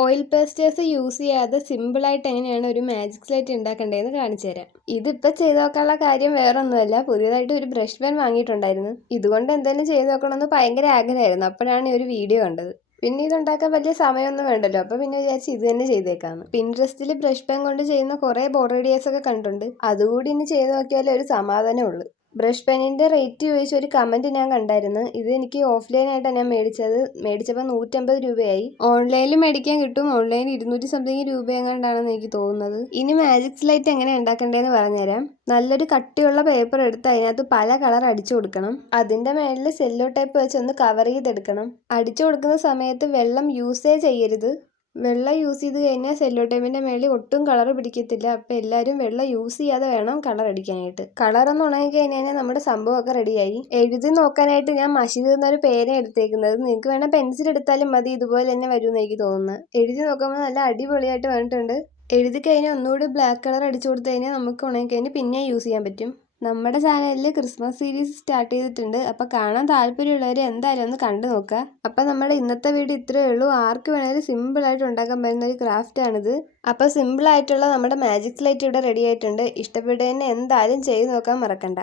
Oil പേസ്റ്റേഴ്സ് use ചെയ്യാതെ സിമ്പിളായിട്ട് എങ്ങനെയാണ് ഒരു മാജിക് സ്ലേറ്റ് ഉണ്ടാക്കേണ്ടതെന്ന് കാണിച്ചു തരാം. ഇതിപ്പോൾ ചെയ്ത് നോക്കാനുള്ള കാര്യം വേറൊന്നുമല്ല, പുതിയതായിട്ട് ഒരു ബ്രഷ് പെൻ വാങ്ങിയിട്ടുണ്ടായിരുന്നു. ഇതുകൊണ്ട് എന്തെങ്കിലും ചെയ്ത് നോക്കണമെന്ന് ഭയങ്കര ആഗ്രഹമായിരുന്നു. അപ്പോഴാണ് ഈ ഒരു വീഡിയോ കണ്ടത്. പിന്നെ ഇതുണ്ടാക്കാൻ വലിയ സമയമൊന്നും വേണ്ടല്ലോ, അപ്പോൾ പിന്നെ വിചാരിച്ച് ഇത് തന്നെ ചെയ്തേക്കാമെന്ന്. പിൻട്രസ്റ്റിൽ ബ്രഷ് പെൻ കൊണ്ട് ചെയ്യുന്ന കുറേ ബോർഡ് ഐഡിയാസ് ഒക്കെ കണ്ടിട്ടുണ്ട്. അതുകൂടി ഇനി ചെയ്ത് നോക്കിയാലേ ഒരു സമാധാനമേ ഉള്ളൂ. ബ്രഷ് പെന്നിൻ്റെ റേറ്റ് ചോദിച്ച ഒരു കമൻറ്റ് ഞാൻ കണ്ടായിരുന്നു. ഇത് എനിക്ക് ഓഫ്ലൈനായിട്ടാണ് ഞാൻ മേടിച്ചപ്പോൾ 150 രൂപയായി. ഓൺലൈനിൽ മേടിക്കാൻ കിട്ടും. ഓൺലൈനിൽ 200 സംതിങ് രൂപയെങ്ങാണ്ടാണെന്ന് എനിക്ക് തോന്നുന്നത്. ഇനി മാജിക് സ്ലേറ്റ് എങ്ങനെ ഉണ്ടാക്കേണ്ടതെന്ന് പറഞ്ഞുതരാം. നല്ലൊരു കട്ടിയുള്ള പേപ്പർ എടുത്ത് അതിനകത്ത് പല കളർ അടിച്ചു കൊടുക്കണം. അതിൻ്റെ മേളിൽ സെല്ലോ ടേപ്പ് വെച്ച് ഒന്ന് കവർ ചെയ്തെടുക്കണം. അടിച്ചു കൊടുക്കുന്ന സമയത്ത് വെള്ളം യൂസേ ചെയ്യരുത്. വെള്ളം യൂസ് ചെയ്ത് കഴിഞ്ഞാൽ സെല്ലോ ടേപ്പിൻ്റെ മേളിൽ ഒട്ടും കളർ പിടിക്കത്തില്ല. അപ്പോൾ എല്ലാവരും വെള്ളം യൂസ് ചെയ്യാതെ വേണം കളർ അടിക്കാനായിട്ട്. കളറൊന്ന് ഉണങ്ങി കഴിഞ്ഞാൽ നമ്മുടെ സംഭവമൊക്കെ റെഡിയായി. എഴുതി നോക്കാനായിട്ട് ഞാൻ മഷി തീർന്നൊരു പേന എടുത്തേക്കുന്നത്. നിങ്ങൾക്ക് വേണേൽ പെൻസിൽ എടുത്താലും മതി, ഇതുപോലെ തന്നെ വരുമെന്ന് എനിക്ക് തോന്നുന്നത്. എഴുതി നോക്കുമ്പോൾ നല്ല അടിപൊളിയായിട്ട് വന്നിട്ടുണ്ട്. എഴുതി കഴിഞ്ഞാൽ ഒന്നുകൂടി ബ്ലാക്ക് കളർ അടിച്ചു കൊടുത്തു കഴിഞ്ഞാൽ നമുക്ക് ഉണങ്ങി കഴിഞ്ഞാൽ പിന്നെ യൂസ് ചെയ്യാൻ പറ്റും. നമ്മുടെ ചാനലിൽ ക്രിസ്മസ് സീരീസ് സ്റ്റാർട്ട് ചെയ്തിട്ടുണ്ട്. അപ്പോൾ കാണാൻ താല്പര്യമുള്ളവർ എന്തായാലും ഒന്ന് കണ്ടു നോക്കുക. അപ്പോൾ നമ്മുടെ ഇന്നത്തെ വീഡിയോ ഇത്രയേ ഉള്ളൂ. ആർക്ക് വേണമെങ്കിലും സിമ്പിളായിട്ട് ഉണ്ടാക്കാൻ പറ്റുന്ന ഒരു ക്രാഫ്റ്റാണിത്. അപ്പോൾ സിമ്പിളായിട്ടുള്ള നമ്മുടെ മാജിക് സ്ലേറ്റ് ഇവിടെ റെഡി ആയിട്ടുണ്ട്. ഇഷ്ടപ്പെട്ടതിന് എന്തായാലും ചെയ്ത് നോക്കാൻ മറക്കണ്ട.